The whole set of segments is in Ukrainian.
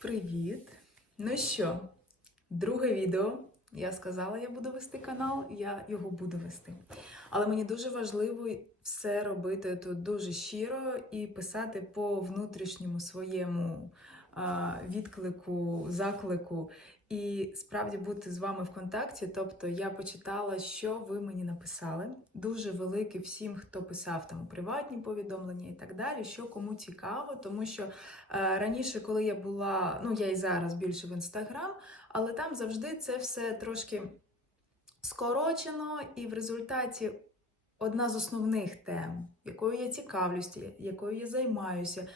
Привіт! Ну що, друге відео. Я сказала, я буду вести канал, я його буду вести. Але мені дуже важливо все робити тут дуже щиро і писати по внутрішньому своєму відклику, заклику, і справді бути з вами в контакті. Тобто я почитала, що ви мені написали. Дуже велике всім, хто писав там приватні повідомлення і так далі, що кому цікаво, тому що е, раніше, коли я була, ну я і зараз більше в інстаграм, але там завжди це все трошки скорочено, і в результаті одна з основних тем, якою я цікавлюся, якою я займаюся,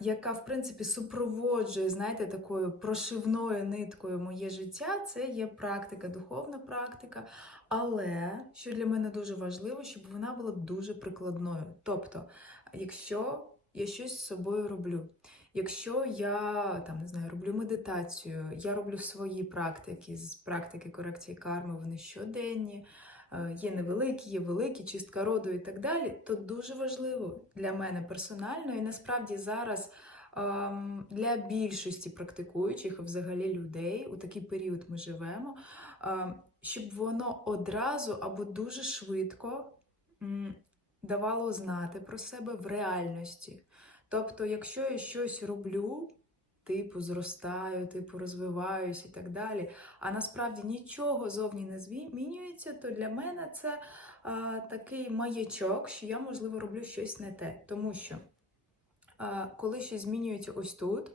яка в принципі супроводжує, знаєте, такою прошивною ниткою моє життя, це є практика, духовна практика. Але що для мене дуже важливо, щоб вона була дуже прикладною. Тобто, якщо я щось з собою роблю, якщо я там не знаю, роблю медитацію, я роблю свої практики з практики корекції карми, вони щоденні. Е, Є невеликі, є великі, чистка роду і так далі, то дуже важливо для мене персонально, і насправді зараз ем, для більшості практикуючих, взагалі людей, у такий період ми живемо, ем, щоб воно одразу або дуже швидко давало знати про себе в реальності. Тобто, якщо я щось роблю, типу зростаю, типу розвиваюсь і так далі, а насправді нічого зовні не змінюється, то для мене це а, такий маячок, що я, можливо, роблю щось не те. Тому що а, коли щось змінюється ось тут,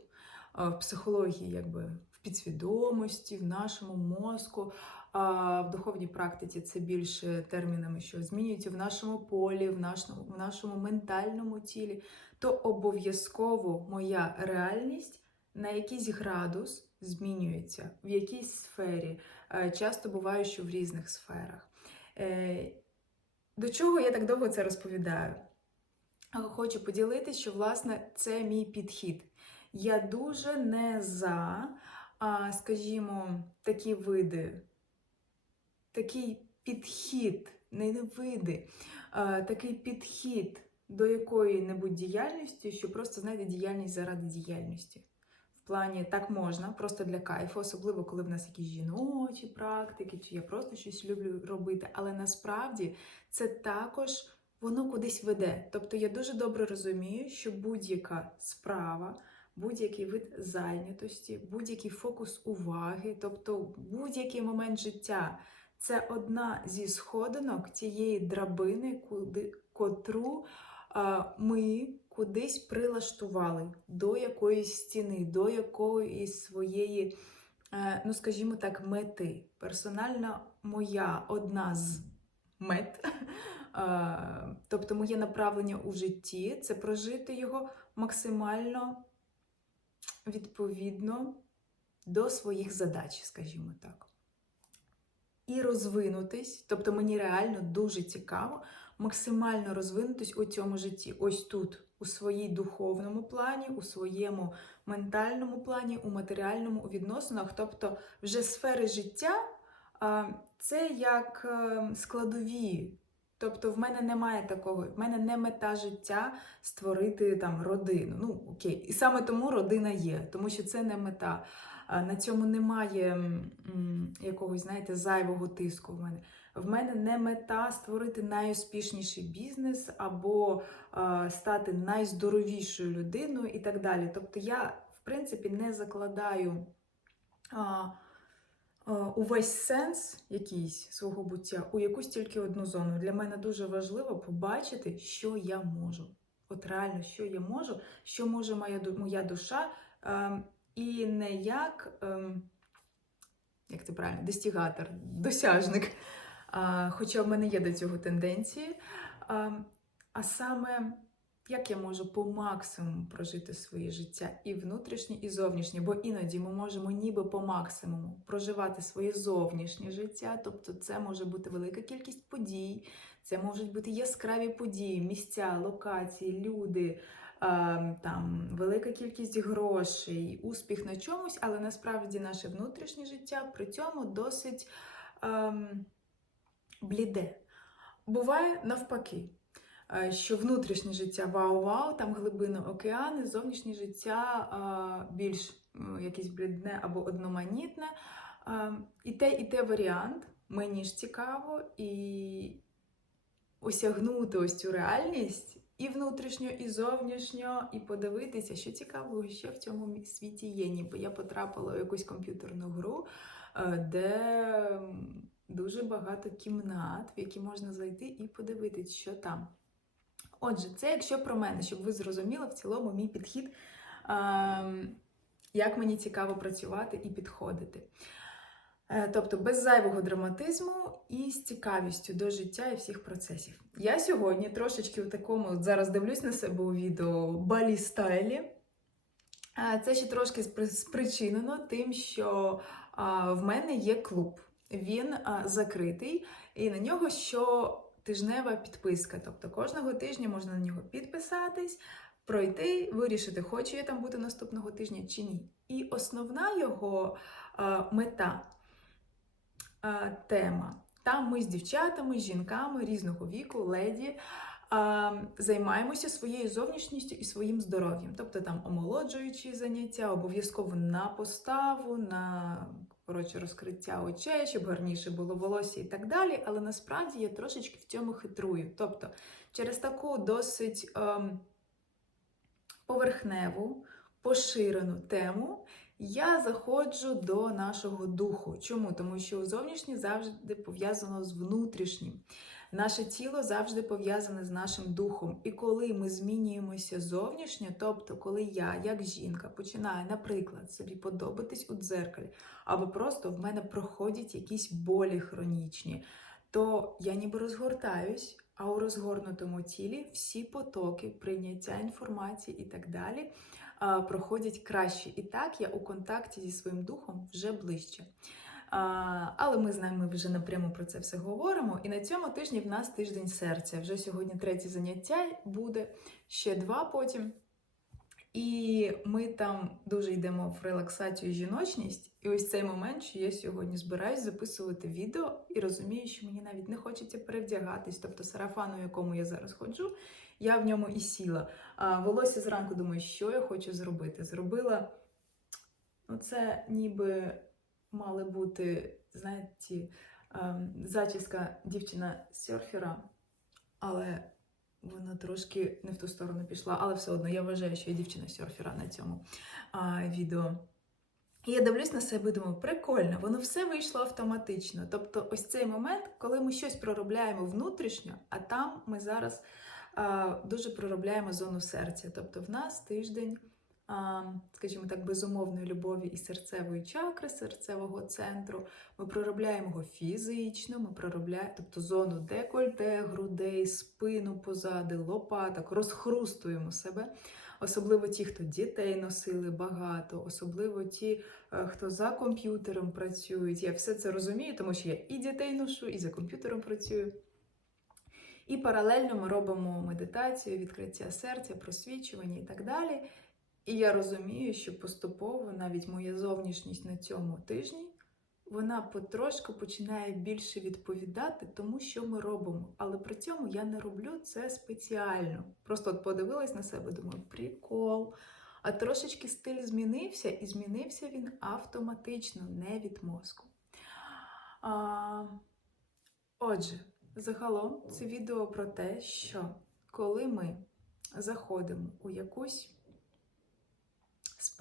а, в психології, якби в підсвідомості, в нашому мозку. А в духовній практиці це більше термінами, що змінюється в нашому полі, в нашому, в нашому ментальному тілі, то обов'язково моя реальність на якийсь градус змінюється в якійсь сфері. Е, Часто буває, що в різних сферах. Е, До чого я так довго це розповідаю? Е, Хочу поділитися, що власне це мій підхід. Я дуже не за, скажімо, такі види, такий підхід, не види, такий підхід до якої-небудь діяльності, що просто, знаєте, діяльність заради діяльності. В плані так можна, просто для кайфу, особливо коли в нас якісь жіночі практики, чи я просто щось люблю робити. Але насправді це також воно кудись веде. Тобто я дуже добре розумію, що будь-яка справа, будь-який вид зайнятості, будь-який фокус уваги, тобто будь-який момент життя це одна зі сходинок тієї драбини, куди котру ми кудись прилаштували до якоїсь стіни, до якоїсь своєї, е, ну скажімо так, мети. Персональна моя одна з мет, е, тобто моє направлення у житті це прожити його максимально відповідно до своїх задач, скажімо так. І розвинутись, тобто мені реально дуже цікаво максимально розвинутись у цьому житті. Ось тут, у своїй духовному плані, у своєму ментальному плані, у матеріальному у відносинах. Тобто, вже сфери життя це як е, складові. Тобто, в мене немає такого, в мене не мета життя створити там родину. Ну окей, і саме тому родина є, тому що це не мета. На цьому немає якогось, знаєте, зайвого тиску в мене. В мене не мета створити найуспішніший бізнес або а, стати найздоровішою людиною і так далі. Тобто я, в принципі, не закладаю а, а, увесь сенс якийсь свого буття у якусь тільки одну зону. Для мене дуже важливо побачити, що я можу. От реально, що я можу, що може моя, моя душа, ем, і не як, ем, як це правильно, достігатор, досяжник. Хоча в мене є до цього тенденції. А саме, як я можу по максимуму прожити своє життя і внутрішнє, і зовнішнє, бо іноді ми можемо ніби по максимуму проживати своє зовнішнє життя, тобто це може бути велика кількість подій, це можуть бути яскраві події, місця, локації, люди. Там велика кількість грошей, успіх на чомусь, але насправді наше внутрішнє життя при цьому досить ем, бліде. Буває навпаки. е, що внутрішнє життя вау-вау, там глибини океани, зовнішнє життя більш якесь блідне або одноманітне. І те, і те варіант. Мені ж цікаво і осягнути ось цю реальність і внутрішньо, і зовнішньо, і подивитися, що цікавого ще в цьому світі є. Ніби я потрапила в якусь комп'ютерну гру, е, де дуже багато кімнат, в які можна зайти і подивитись, що там. Отже, це якщо про мене, щоб ви зрозуміли в цілому мій підхід, ем, як мені цікаво працювати і підходити. Е, Тобто без зайвого драматизму і з цікавістю до життя і всіх процесів. Я сьогодні трошечки в такому, зараз дивлюсь на себе у відео балі стайлі. Е, Це ще трошки спричинено тим, що в мене є клуб. Він закритий, і на нього щотижнева підписка. Тобто кожного тижня можна на нього підписатись, пройти, вирішити, хочу я там бути наступного тижня чи ні. І основна його мета тема. Там ми з дівчатами, з жінками різного віку, леді. Займаємося своєю зовнішністю і своїм здоров'ям, тобто там омолоджуючі заняття, обов'язково на поставу, на коротше, розкриття очей, щоб гарніше було волосся і так далі. Але насправді я трошечки в цьому хитрую. Тобто, через таку досить ем, поверхневу, поширену тему я заходжу до нашого духу. Чому? Тому що зовнішнє завжди пов'язано з внутрішнім. Наше тіло завжди пов'язане з нашим духом. І коли ми змінюємося зовнішньо, тобто, коли я, як жінка, починаю, наприклад, собі подобатись у дзеркалі, або просто в мене проходять якісь болі хронічні, то я ніби розгортаюсь, а у розгорнутому тілі всі потоки прийняття інформації і так далі проходять краще. І так я у контакті зі своїм духом вже ближче. Але ми з нами вже напряму про це все говоримо. І на цьому тижні в нас тиждень серця. Вже сьогодні третє заняття буде, ще два потім. І ми там дуже йдемо в релаксацію і жіночність. І ось цей момент, що я сьогодні збираюсь записувати відео і розумію, що мені навіть не хочеться перевдягатись. Тобто сарафан, у якому я зараз ходжу, я в ньому і сіла. А волосся зранку думаю, що я хочу зробити. Зробила ну, це ніби мали бути, знаєте, ем, зачіска дівчина-серфера, але вона трошки не в ту сторону пішла. Але все одно я вважаю, що я дівчина-серфера на цьому а, відео. І я дивлюсь на себе і думаю, прикольно, воно все вийшло автоматично. Тобто, ось цей момент, коли ми щось проробляємо внутрішньо, а там ми зараз а, дуже проробляємо зону серця. Тобто, в нас тиждень, скажімо так, безумовної любові і серцевої чакри, серцевого центру. Ми проробляємо його фізично, ми проробляємо, тобто зону декольте, грудей, спину позади, лопаток, розхрустуємо себе. Особливо ті, хто дітей носили багато, особливо ті, е, хто за комп'ютером працюють. Я все це розумію, тому що я і дітей ношу, і за комп'ютером працюю. І паралельно ми робимо медитацію, відкриття серця, просвічування і так далі. І я розумію, що поступово навіть моя зовнішність на цьому тижні вона потрошку починає більше відповідати тому, що ми робимо. Але при цьому я не роблю це спеціально. Просто от подивилась на себе, думаю, прикол. А трошечки стиль змінився, і змінився він автоматично, не від мозку. А, отже, загалом це відео про те, що коли ми заходимо у якусь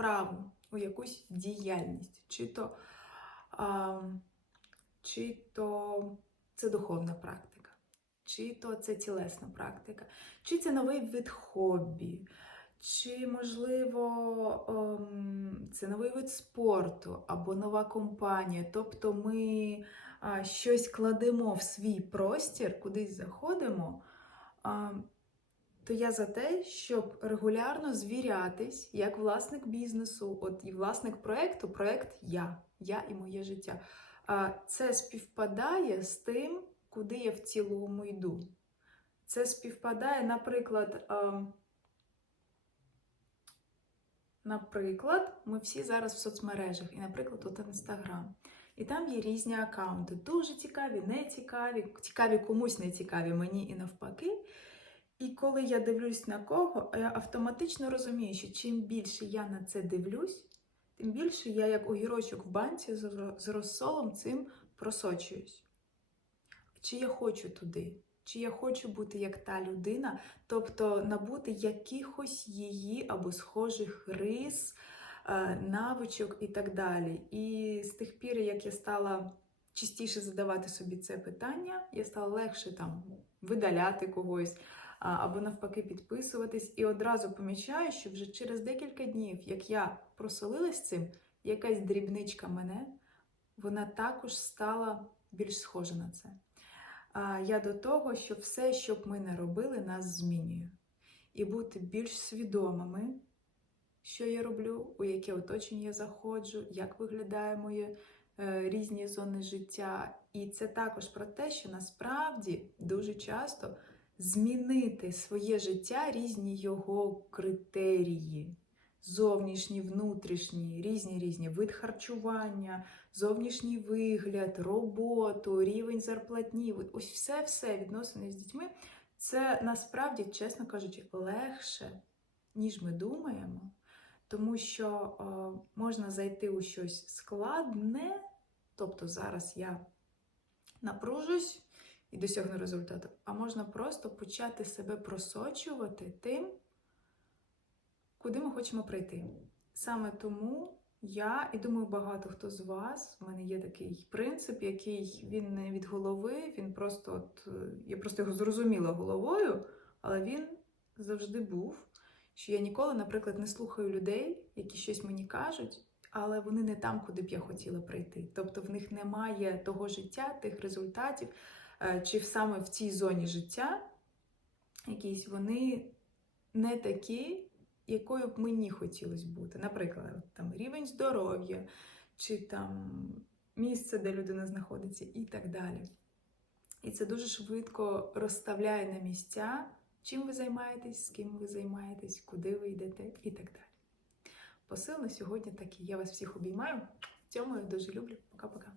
справу, у якусь діяльність, чи то а, чи то це духовна практика, чи то це тілесна практика, чи це новий вид хобі, чи, можливо, ем, це новий вид спорту або нова компанія. Тобто ми щось кладемо в свій простір, кудись заходимо. То я за те, щоб регулярно звірятись як власник бізнесу, от і власник проекту, проект я, я і моє життя. Це співпадає з тим, куди я в цілому йду. Це співпадає, наприклад, наприклад, ми всі зараз в соцмережах, і, наприклад, от Інстаграм. І там є різні аккаунти. Дуже цікаві, не цікаві, цікаві комусь не цікаві, мені і навпаки. І коли я дивлюсь на кого, я автоматично розумію, що чим більше я на це дивлюсь, тим більше я, як огірочок в банці з розсолом, цим просочуюсь. Чи я хочу туди? Чи я хочу бути як та людина, тобто набути якихось її або схожих рис, е, навичок і так далі. І з тих пір, як я стала частіше задавати собі це питання, я стала легше там видаляти когось або навпаки підписуватись. І одразу помічаю, що вже через декілька днів, як я просолилась цим, якась дрібничка мене, вона також стала більш схожа на це. Я до того, що все, що б ми не робили, нас змінює. І бути більш свідомими, що я роблю, у яке оточення я заходжу, як виглядає моє е, різні зони життя. І це також про те, що насправді дуже часто змінити своє життя, різні його критерії. Зовнішні, внутрішні, різні різні вид харчування, зовнішній вигляд, роботу, рівень зарплатні, ось все-все відносини з дітьми. Це насправді, чесно кажучи, легше, ніж ми думаємо, тому що е, можна зайти у щось складне, тобто зараз я напружусь і досягну результату, а можна просто почати себе просочувати тим, куди ми хочемо прийти. Саме тому я і думаю, багато хто з вас. У мене є такий принцип, який він не від голови, він просто от е, я просто його зрозуміла головою, але він завжди був. Що я ніколи, наприклад, не слухаю людей, які щось мені кажуть, але вони не там, куди б я хотіла прийти. Тобто в них немає того життя, тих результатів, чи саме в цій зоні життя якісь вони не такі, якою б мені хотілося бути. Наприклад, там рівень здоров'я, чи там місце, де людина знаходиться, і так далі. І це дуже швидко розставляє на місця, чим ви займаєтесь, з ким ви займаєтесь, куди ви йдете і так далі. Посил на сьогодні такий. Я вас всіх обіймаю. Цьому я дуже люблю. Пока-пока.